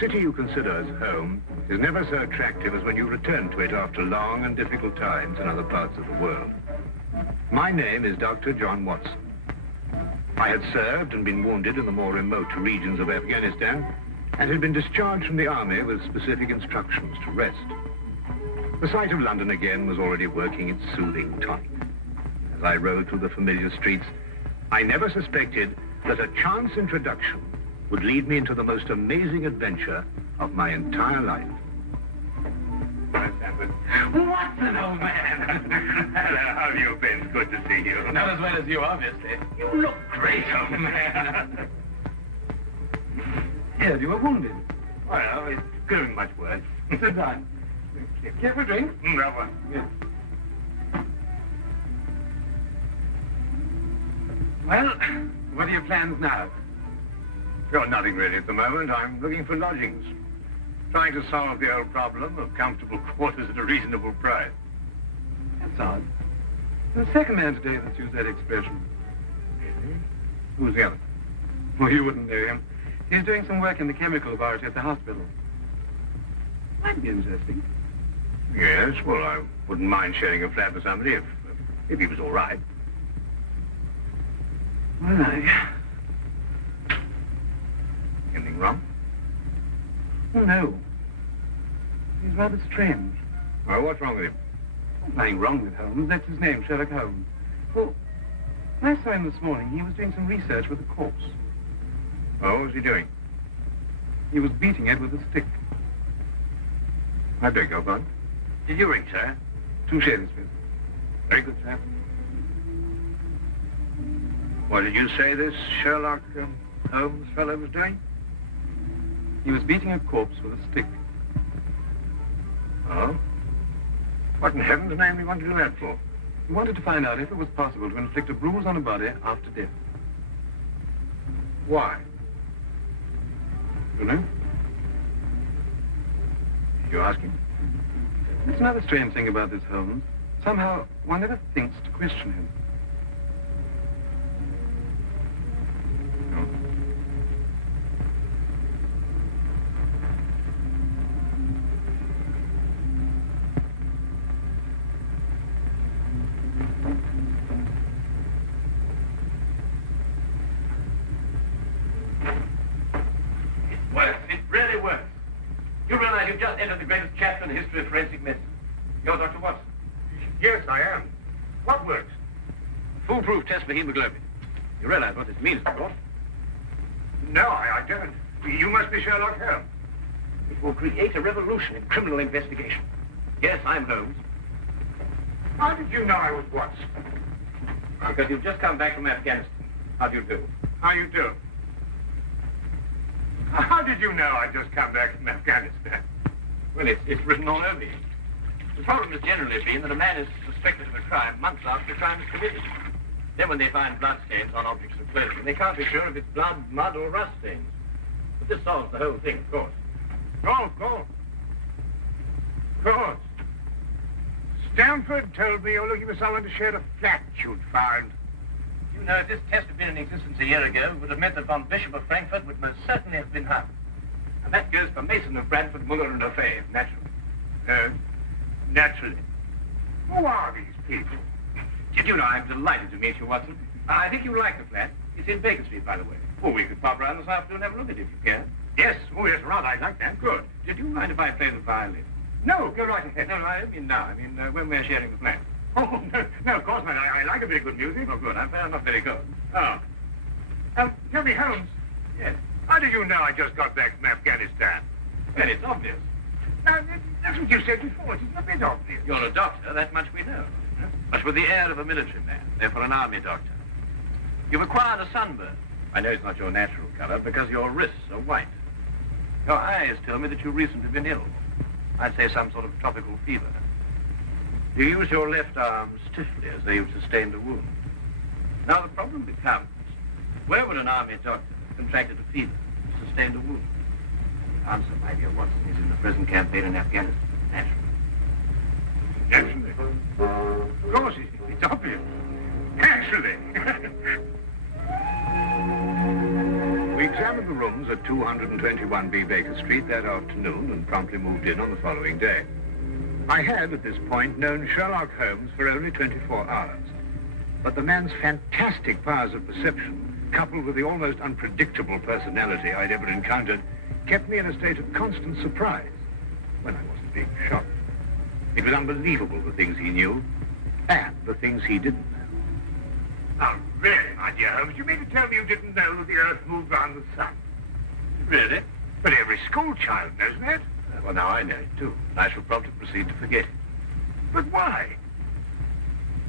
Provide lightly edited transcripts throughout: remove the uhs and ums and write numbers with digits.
city you consider as home is never so attractive as when you return to it after long and difficult times in other parts of the world. My name is Dr. John Watson. I had served and been wounded in the more remote regions of Afghanistan and had been discharged from the army with specific instructions to rest. The sight of London again was already working its soothing tonic. As I rode through the familiar streets, I never suspected that a chance introduction would lead me into the most amazing adventure of my entire life. Watson, old man! Hello, how have you been? Good to see you. Not as well as you, obviously. You look great, old man. Yes, you were wounded. Well, it couldn't be much worse. Sit down. Care for a drink? No one. Yes. Well, what are your plans now? Got nothing really at the moment. I'm looking for lodgings. Trying to solve the old problem of comfortable quarters at a reasonable price. That's odd. The second man today that's used that expression. Who's the other? Well, you wouldn't know him. He's doing some work in the chemical laboratory at the hospital. Might be interesting. Yes, well, I wouldn't mind sharing a flat with somebody if he was all right. Well, Anything wrong? Oh, no. He's rather strange. Well, what's wrong with him? Nothing wrong with Holmes. That's his name, Sherlock Holmes. Well, when I saw him this morning, he was doing some research with a corpse. Oh, what was he doing? He was beating it with a stick. I beg your pardon? Did you ring, sir? 2 shillings, please. Very good, sir. What did you say this Sherlock Holmes fellow was doing? He was beating a corpse with a stick. Oh? What in heaven's name do you want to do that for? He wanted to find out if it was possible to inflict a bruise on a body after death. Why? You know? Did you ask him? There's another strange thing about this Holmes. Somehow, one never thinks to question him. No. It works. It really works. You realize you've just entered the greatest chapter in the history of forensic medicine. You're Dr. Watson. Yes, I am. What works? Foolproof test for hemoglobin. You realize what this means, of course? No, I don't. You must be Sherlock Holmes. It will create a revolution in criminal investigation. Yes, I'm Holmes. How did you know I was Watson? Because you've just come back from Afghanistan. How do you do? How you do? How did you know I'd just come back from Afghanistan? Well, it's written all over you. The problem has generally been that a man is suspected of a crime months after the crime is committed. Then when they find bloodstains on objects of clothing, they can't be sure if it's blood, mud, or rust stains. But this solves the whole thing, of course. Oh, of course. Of course. Stamford told me you're looking for someone to share a flat you'd found. You know, if this test had been in existence a year ago, it would have meant that Von Bishop of Frankfurt would most certainly have been hung. And that goes for Mason of Bradford, Muller, and O'Fay, naturally. Naturally. Who are these people? Did you know, I'm delighted to meet you, Watson. I think you'll like the flat. It's in Baker Street, by the way. Oh, we could pop around this afternoon and have a look at it if you can. Yes. Oh, yes, rather. I like that. Good. Did you mind if I play the violin? No, go right ahead. No, I don't mean now. I mean when we're sharing the flat. Oh, no, of course not. I like a bit of good music. Oh, good. I'm not very good. Oh. Tell me, Holmes. Yes. How did you know I just got back from Afghanistan? Well, it's obvious. Now, that's what you said before. It's a bit obvious. You're a doctor, that much we know. But with the air of a military man, therefore an army doctor. You've acquired a sunburn. I know it's not your natural color because your wrists are white. Your eyes tell me that you've recently been ill. I'd say some sort of tropical fever. You use your left arm stiffly as though you've sustained a wound. Now the problem becomes, where would an army doctor have contracted a fever, sustained a wound? The answer, my dear Watson, is in the present campaign in Afghanistan, naturally. Naturally. Of course, it's obvious. Naturally. Weeks examined the rooms at 221B Baker Street that afternoon and promptly moved in on the following day. I had, at this point, known Sherlock Holmes for only 24 hours. But the man's fantastic powers of perception, coupled with the almost unpredictable personality I'd ever encountered, kept me in a state of constant surprise when I wasn't being shocked. It was unbelievable the things he knew and the things he didn't know. Oh, really, my dear Holmes, you mean to tell me you didn't know that the Earth moved around the sun? Really? But every school child knows that. Well, now I know it, too. And I shall promptly proceed to forget it. But why?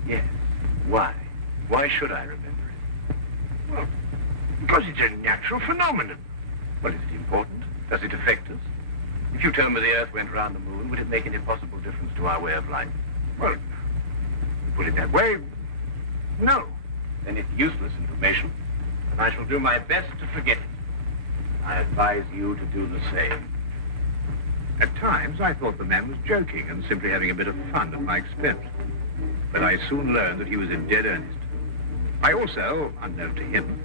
Yes. Why? Why should I remember it? Well, because it's a natural phenomenon. Well, is it important? Does it affect us? If you tell me the Earth went round the moon, would it make any possible difference to our way of life? Well, you put it that way, no. Then it's useless information, and I shall do my best to forget it. I advise you to do the same. At times, I thought the man was joking and simply having a bit of fun at my expense. But I soon learned that he was in dead earnest. I also, unknown to him,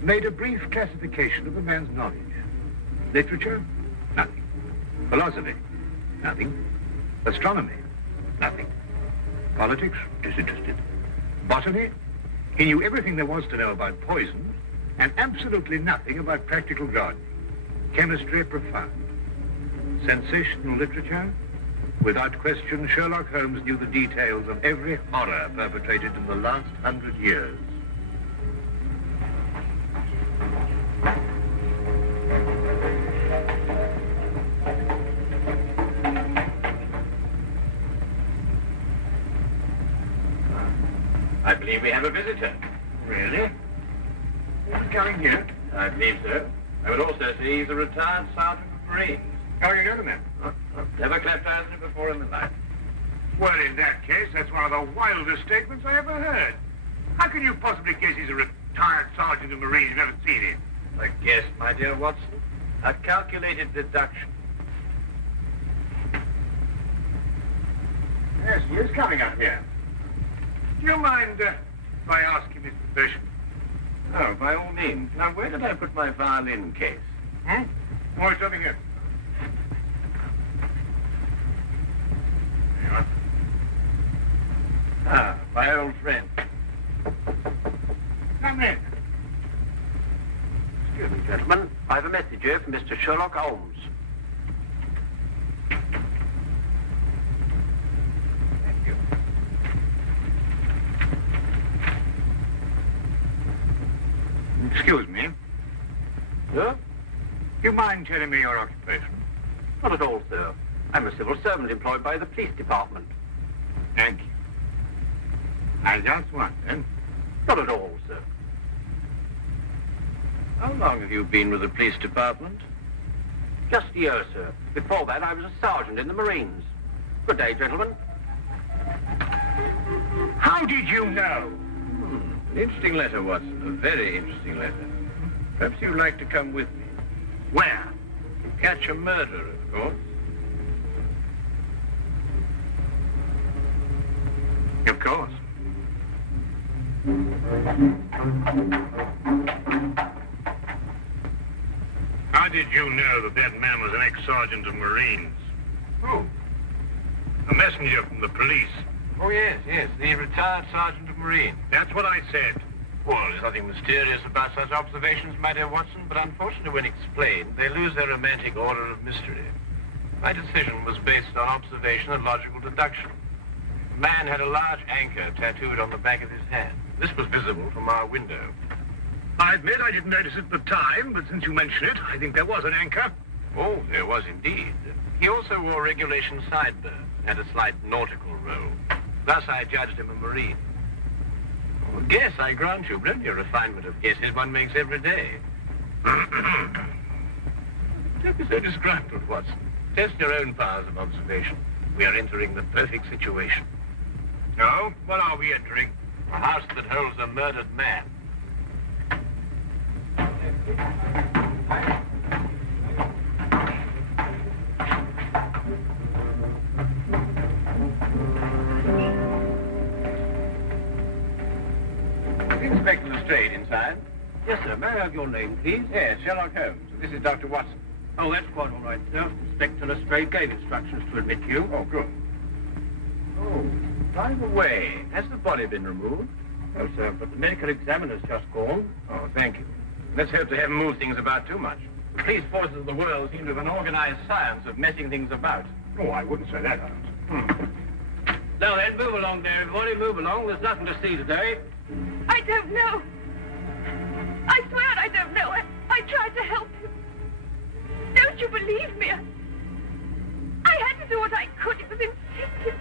made a brief classification of the man's knowledge. Literature? Nothing. Philosophy? Nothing. Astronomy? Nothing. Politics? Disinterested. Botany? He knew everything there was to know about poison, and absolutely nothing about practical gardening. Chemistry? Profound. Sensational literature? Without question, Sherlock Holmes knew the details of every horror perpetrated in the last 100 years. I believe we have a visitor. Really? Who's coming here? I believe so. I would also say he's a retired sergeant of Marines. Oh, you know the man? Never clapped eyes on him before in my life. Well, in that case, that's one of the wildest statements I ever heard. How can you possibly guess he's a retired sergeant of Marines? You've never seen him. A guess, my dear Watson. A calculated deduction. Yes, he is coming up here. Do you mind if I ask him his profession? Oh, by all means. Now, where did I put my violin case? Oh, it's over here. There you are. Ah, my old friend. Come in. Excuse me, gentlemen. I have a message here from Mr. Sherlock Holmes. Thank you. Excuse me. Sir? Do you mind telling me your occupation? Not at all, sir. I'm a civil servant employed by the police department. Thank you. I just wondered. Not at all, sir. How long have you been with the police department? Just a year, sir. Before that, I was a sergeant in the Marines. Good day, gentlemen. How did you know? An interesting letter, Watson. A very interesting letter. Perhaps you'd like to come with me. Where? Catch a murderer, of course. Of course. How did you know that that man was an ex-sergeant of Marines? Who? A messenger from the police. Oh, yes, the retired sergeant of Marines. That's what I said. Well, there's nothing mysterious about such observations, my dear Watson, but unfortunately, when explained, they lose their romantic order of mystery. My decision was based on observation and logical deduction. The man had a large anchor tattooed on the back of his hand. This was visible from our window. I admit I didn't notice it at the time, but since you mention it, I think there was an anchor. Oh, there was indeed. He also wore regulation sideburns and a slight nautical robe. Thus, I judged him a Marine. Oh, guess, I grant you, but only a refinement of guesses one makes every day. Don't be so disgruntled, Watson. Test your own powers of observation. We are entering the perfect situation. No? What are we entering? A house that holds a murdered man. Inspector Lestrade inside. Yes, sir. May I have your name, please? Yes, Sherlock Holmes. This is Dr. Watson. Oh, that's quite all right, sir. Inspector Lestrade gave instructions to admit you. Oh, good. Oh, by the way, has the body been removed? No, sir, but the medical examiner's just gone. Oh, thank you. Let's hope they haven't moved things about too much. The police forces of the world seem to have an organized science of messing things about. Oh, I wouldn't say that, Holmes. Now then, move along there, everybody. Move along. There's nothing to see today. I don't know. I swear I don't know. I tried to help you. Don't you believe me? I had to do what I could. It was instinctive.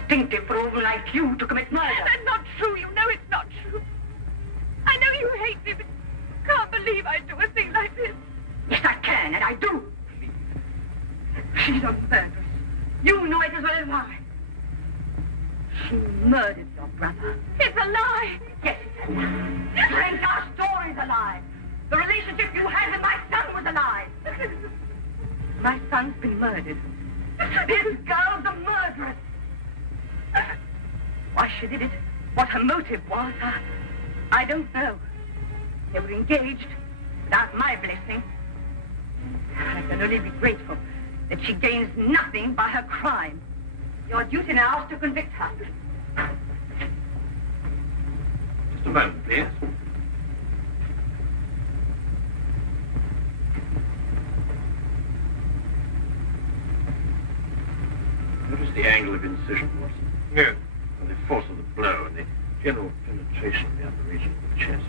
Instinctive for a woman like you to commit murder. That's not true. You know it's not true. I know you hate me, but you can't believe I'd do a thing like this. Yes, I can, and I do. She's a murderess. You know it as well as I. She murdered your brother. It's a lie. Yes, it's a lie. The entire story's a lie. The relationship you had with my son was a lie. My son's been murdered. This girl's a murderess. Why she did it, what her motive was, I don't know. They were engaged without my blessing. I can only be grateful that she gains nothing by her crime. Your duty now is to convict her. Just a moment, please. Notice the angle of incision, Watson? Yes. And the force of the blow and the general penetration of the upper region of the chest.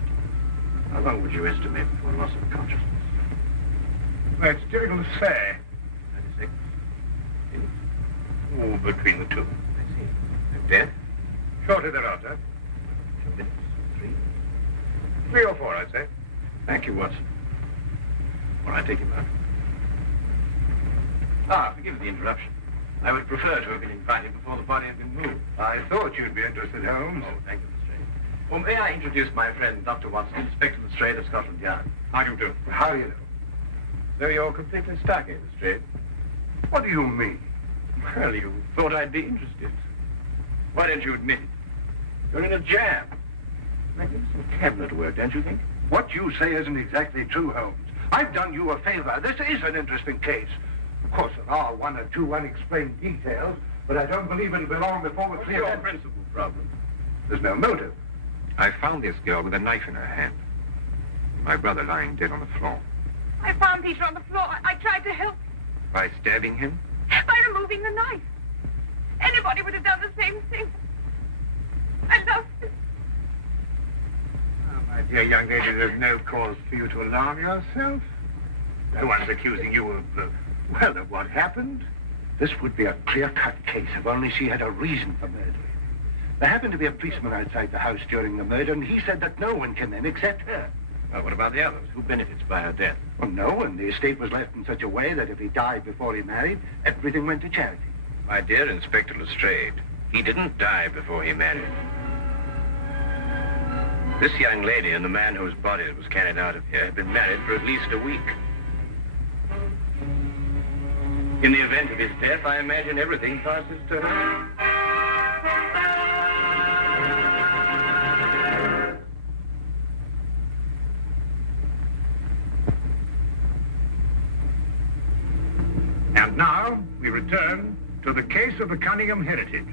How long would you estimate before loss of consciousness? Well, it's difficult to say. 96. Oh, between the two. I see. And death? Shortly thereafter. 2 minutes. 3. 3 or 4, I'd say. Thank you, Watson. All right, take him out. Ah, forgive the interruption. I would prefer to have been invited before the body had been moved. I thought you'd be interested, Holmes. Oh, thank you, Lestrade. Well, may I introduce my friend, Dr. Watson, Inspector Lestrade of Scotland Yard. How do you do? How do you know? Though you're completely stuck, Lestrade. What do you mean? Well, you thought I'd be interested. Why don't you admit it? You're in a jam. Magnificent cabinet work, don't you think? What you say isn't exactly true, Holmes. I've done you a favor. This is an interesting case. Of course, there are 1 or 2 unexplained details, but I don't believe it'll be long before we're What's clear. your principal problem? There's no motive. I found this girl with a knife in her hand. My brother lying dead on the floor. I found Peter on the floor. I tried to help By stabbing him? by removing the knife. Anybody would have done the same thing. I love him. Oh, my dear young lady, there's no cause for you to alarm yourself. No one's accusing you of, well, of what happened. This would be a clear-cut case if only she had a reason for murdering. There happened to be a policeman outside the house during the murder, and he said that no one came in except her. Well, what about the others? Who benefits by her death? Well, no one. The estate was left in such a way that if he died before he married, everything went to charity. My dear Inspector Lestrade, he didn't die before he married. This young lady and the man whose body was carried out of here had been married for at least a week. In the event of his death, I imagine everything passes to her. And now we return to the case of the Cunningham heritage.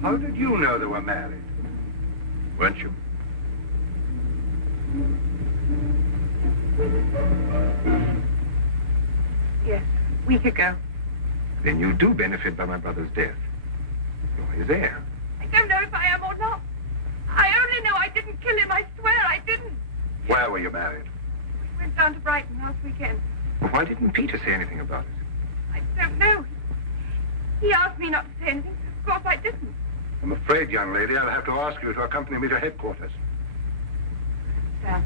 How did you know they were married? Weren't you? Yes, a week ago. Then you do benefit by my brother's death. You're his heir. I don't know if I am or not. I only know I didn't kill him. I swear I didn't. Where were you married? We went down to Brighton last weekend. Well, why didn't Peter say anything about it? I don't know. He asked me not to say anything. Of course I didn't. I'm afraid, young lady, I'll have to ask you to accompany me to headquarters. Sam.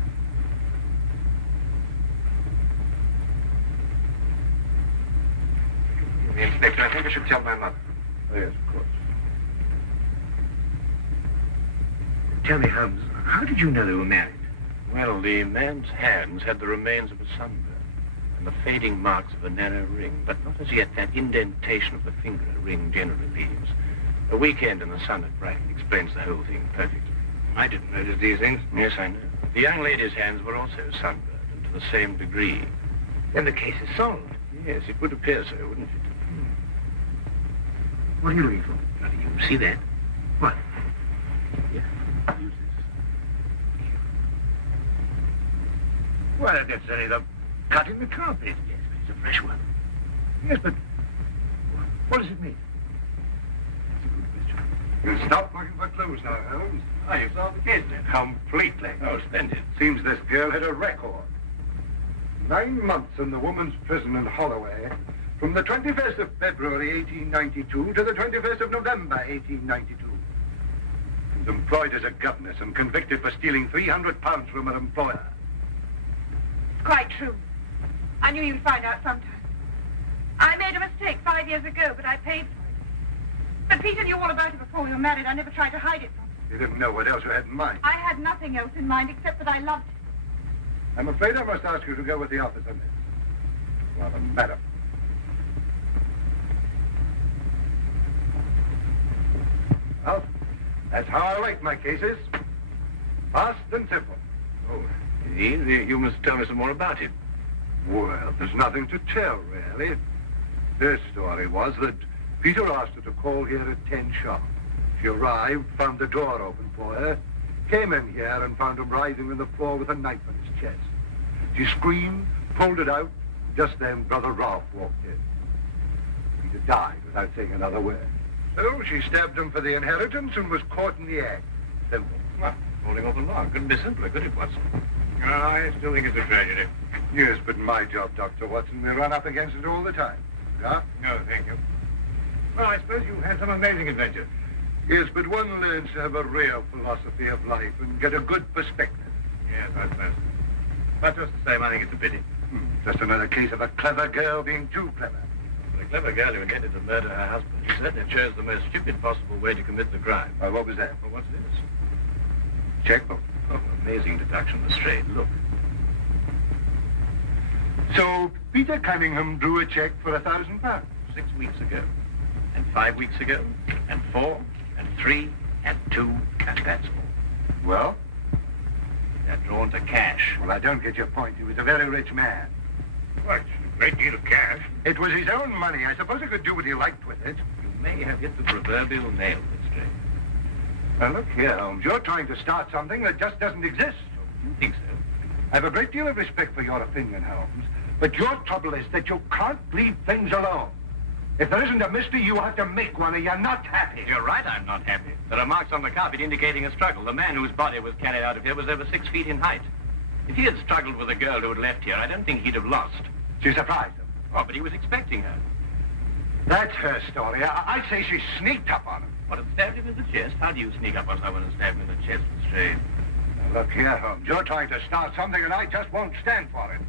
Inspector, I think I should tell my mother. Oh, yes, of course. Tell me, Holmes, how did you know they were married? Well, the man's hands had the remains of a sunburn and the fading marks of a narrow ring, but not as yet that indentation of the finger a ring generally leaves. A weekend in the sun at Brighton explains the whole thing perfectly. I didn't notice these things. Yes, I know. The young lady's hands were also sunburned, and to the same degree. Then the case is solved. Yes, it would appear so, wouldn't it? What are you looking for? Now, do you see that? What? Here, use this. Well, that's only the cut in the carpet. Yes, but it's a fresh one. Yes, but what does it mean? That's a good question. You stop looking for clues now, Holmes. Oh, you solved the case then? Completely. Oh, splendid. Seems this girl had a record. 9 months in the woman's prison in Holloway, from the 21st of February, 1892, to the 21st of November, 1892. She was employed as a governess and convicted for stealing £300 from her employer. Quite true. I knew you'd find out sometime. I made a mistake 5 years ago, but I paid for it. But Peter knew all about it before we were married. I never tried to hide it from him. You didn't know what else you had in mind. I had nothing else in mind except that I loved him. I'm afraid I must ask you to go with the officer, miss. Well, madam. Well, that's how I like my cases. Fast and simple. Oh, indeed? You must tell me some more about it. Well, there's nothing to tell, really. Her story was that Peter asked her to call here at 10 sharp. She arrived, found the door open for her, came in here and found him writhing on the floor with a knife on his chest. She screamed, pulled it out. Just then, Brother Rolfe walked in. Peter died without saying another word. So she stabbed him for the inheritance and was caught in the act. Simple. Well, holding off the law. Couldn't be simpler, could it, Watson? I still think it's a tragedy. Yes, but my job, Dr. Watson, we run up against it all the time. Yeah? No, thank you. Well, I suppose you've had some amazing adventures. Yes, but one learns to have a real philosophy of life and get a good perspective. Yes, I suppose. But just the same, I think it's a pity. Just another case of a clever girl being too clever. For a clever girl who intended to murder her husband, she certainly chose the most stupid possible way to commit the crime. What was that? Well, what's this? Checkbook. Oh, amazing deduction, Lestrade. Look. So Peter Cunningham drew a check for £1,000. 6 weeks ago, and 5 weeks ago, and 4, and 3, and 2, and that's all. Well? They're drawn to cash. Well, I don't get your point. He was a very rich man. What? A great deal of cash. It was his own money. I suppose he could do what he liked with it. You may have hit the proverbial nail, Lestrade. Now, look here, Holmes. You're trying to start something that just doesn't exist. You think so? I have a great deal of respect for your opinion, Holmes. But your trouble is that you can't leave things alone. If there isn't a mystery, you have to make one, or you're not happy. You're right, I'm not happy. There are marks on the carpet indicating a struggle. The man whose body was carried out of here was over 6 feet in height. If he had struggled with a girl who had left here, I don't think he'd have lost. She surprised him. Oh, but he was expecting her. That's her story. I'd say she sneaked up on him. What, had stabbed him in the chest? How do you sneak up on someone and stab him in the chest, Lestrade? Now, look here, Holmes. You're trying to start something, and I just won't stand for it.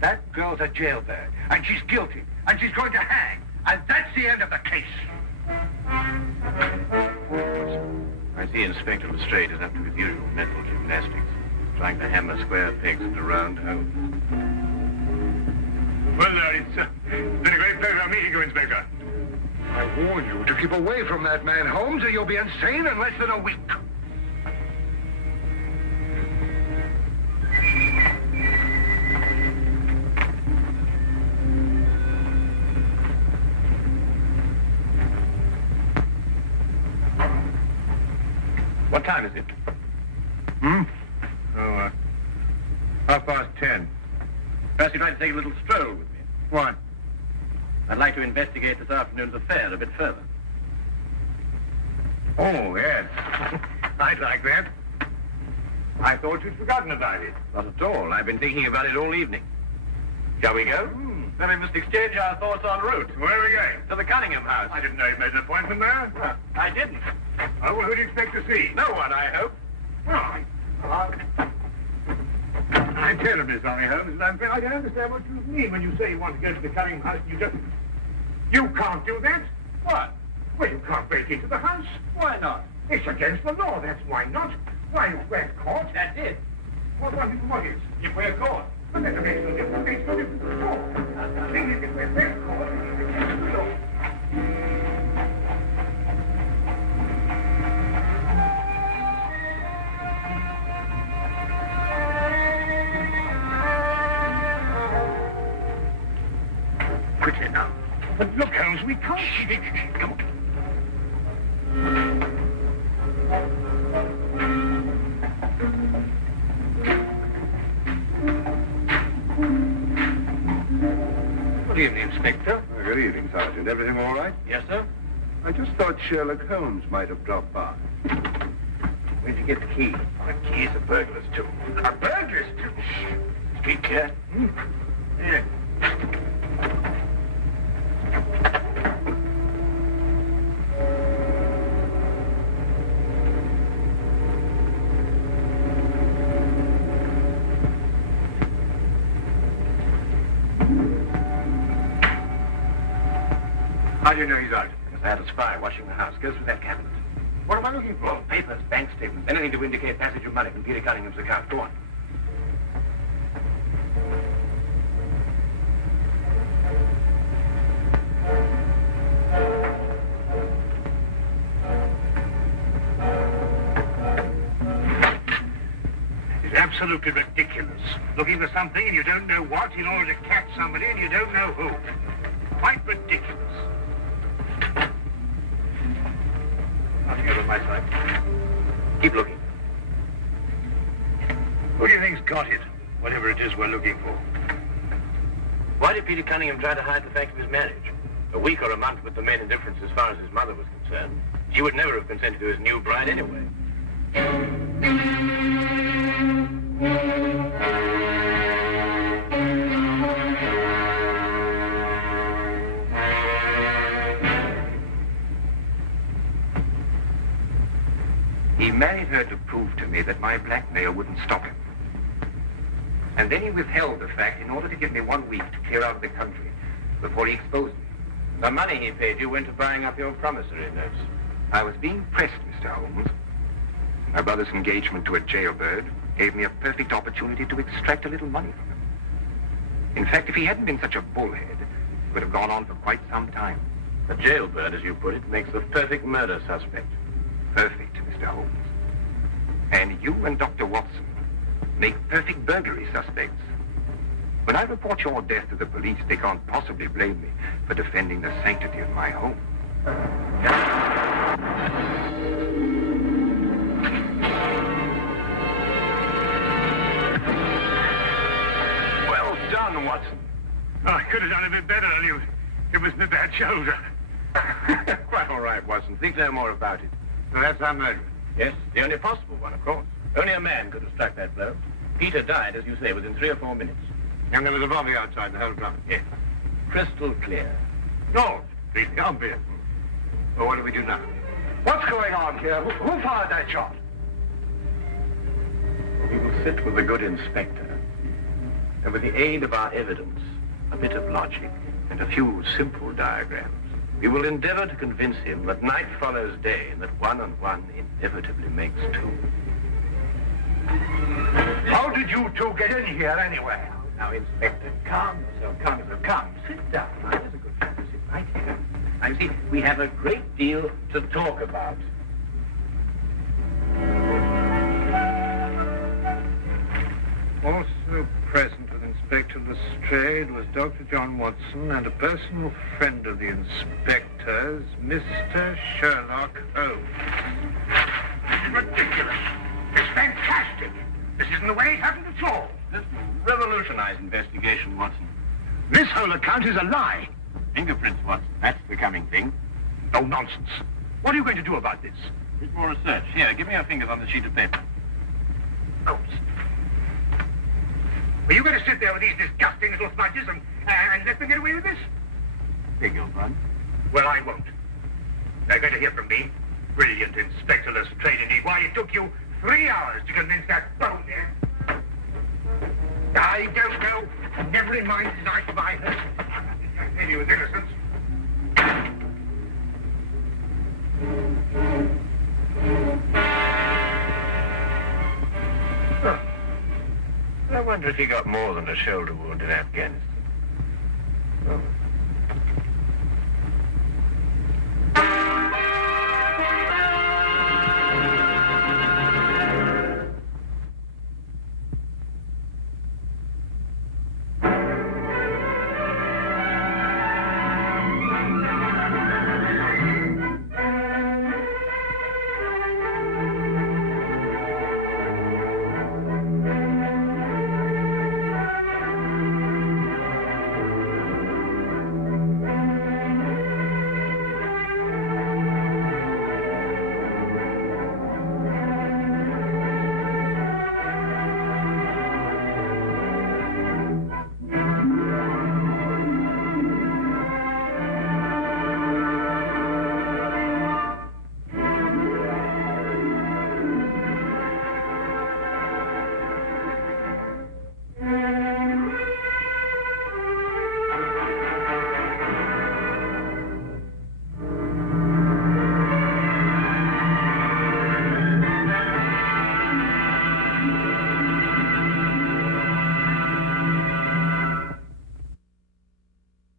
That girl's a jailbird, and she's guilty, and she's going to hang. And that's the end of the case. I see Inspector Lestrade is up to his usual mental gymnastics, trying to hammer square pegs into round holes. Well, it's been a great pleasure meeting you, Inspector. I warn you to keep away from that man, Holmes, or you'll be insane in less than a week. What time is it? Oh, 10:30. Perhaps you'd like to take a little stroll with me. What? I'd like to investigate this afternoon's affair a bit further. Oh, yes. I'd like that. I thought you'd forgotten about it. Not at all. I've been thinking about it all evening. Shall we go? Then we must exchange our thoughts en route. Where are we going? To the Cunningham house. I didn't know you made an appointment there. Well, I didn't. Oh, well, who do you expect to see? No one, I hope. I'm terribly sorry, Holmes, and I'm afraid I don't understand what you mean when you say you want to go to the Cunningham house. You can't do that. What? Well, you can't break into the house. Why not? It's against the law, that's why not. Why, you weren't caught. That's it. What is? If we're caught. But that makes no difference. It makes no difference at all. The thing is, if we're caught, it's against the law. quickly now. But look, Holmes, we can't... Come on. Good evening, Inspector. Good evening, Sergeant. Everything all right? Yes, sir? I just thought Sherlock Holmes might have dropped by. Where'd you get the key? The key's a burglar's tool. A burglar's too. Street clear? Yeah. How do you know he's out? Because I had a spy watching the house. Go through that cabinet. What am I looking for? Well, papers, bank statements, anything to indicate passage of money from Peter Cunningham's account. Go on. It's absolutely ridiculous. Looking for something and you don't know what in order to catch somebody and you don't know who. Quite ridiculous. Nothing over my side. Keep looking. Who do you think's got it? Whatever it is we're looking for. Why did Peter Cunningham try to hide the fact of his marriage? A week or a month put the main indifference as far as his mother was concerned. She would never have consented to his new bride anyway. He married her to prove to me that my blackmail wouldn't stop him. And then he withheld the fact in order to give me 1 week to clear out of the country before he exposed me. The money he paid you went to buying up your promissory notes. I was being pressed, Mr. Holmes. My brother's engagement to a jailbird gave me a perfect opportunity to extract a little money from him. In fact, if he hadn't been such a bullhead, it would have gone on for quite some time. A jailbird, as you put it, makes the perfect murder suspect. Perfect, Mr. Holmes. And you and Dr. Watson make perfect burglary suspects. When I report your death to the police, they can't possibly blame me for defending the sanctity of my home. Well done, Watson. Oh, I could have done a bit better. It was my bad shoulder. Quite all right, Watson. Think no more about it. So that's our murderer. Yes, the only possible one, of course. Only a man could have struck that blow. Peter died, as you say, within 3 or 4 minutes. And there was a bobby outside the whole block. Yes. Crystal clear. No, completely obvious. Well, what do we do now? What's going on here? Who fired that shot? We will sit with the good inspector, and with the aid of our evidence, a bit of logic, and a few simple diagrams, we will endeavor to convince him that night follows day, and that 1 and 1 inevitably makes 2. How did you two get in here anyway? Now, Inspector, calm yourself, calm yourself, calm. Sit down. Now, there's a good fellow. Sit right here. Now, you see, we have a great deal to talk about. Also present with Inspector Lestrade was Dr. John Watson and a personal friend of the inspector's, Mr. Sherlock Holmes. This is ridiculous. It's fantastic. This isn't the way it happened at all. This will revolutionize investigation, Watson. This whole account is a lie. Fingerprints, Watson. That's the coming thing. No nonsense. What are you going to do about this? Bit more research. Here, give me your fingers on the sheet of paper. Holmes. Are you going to sit there with these disgusting little smudges and let them get away with this? Beg your pardon? Well, I won't. They're going to hear from me. Brilliant Inspector Lestrade, indeed. Why, it took you 3 hours to convince that bonehead. I don't know. Never in mind his life by her. Maybe he was innocent. I wonder if he got more than a shoulder wound in Afghanistan.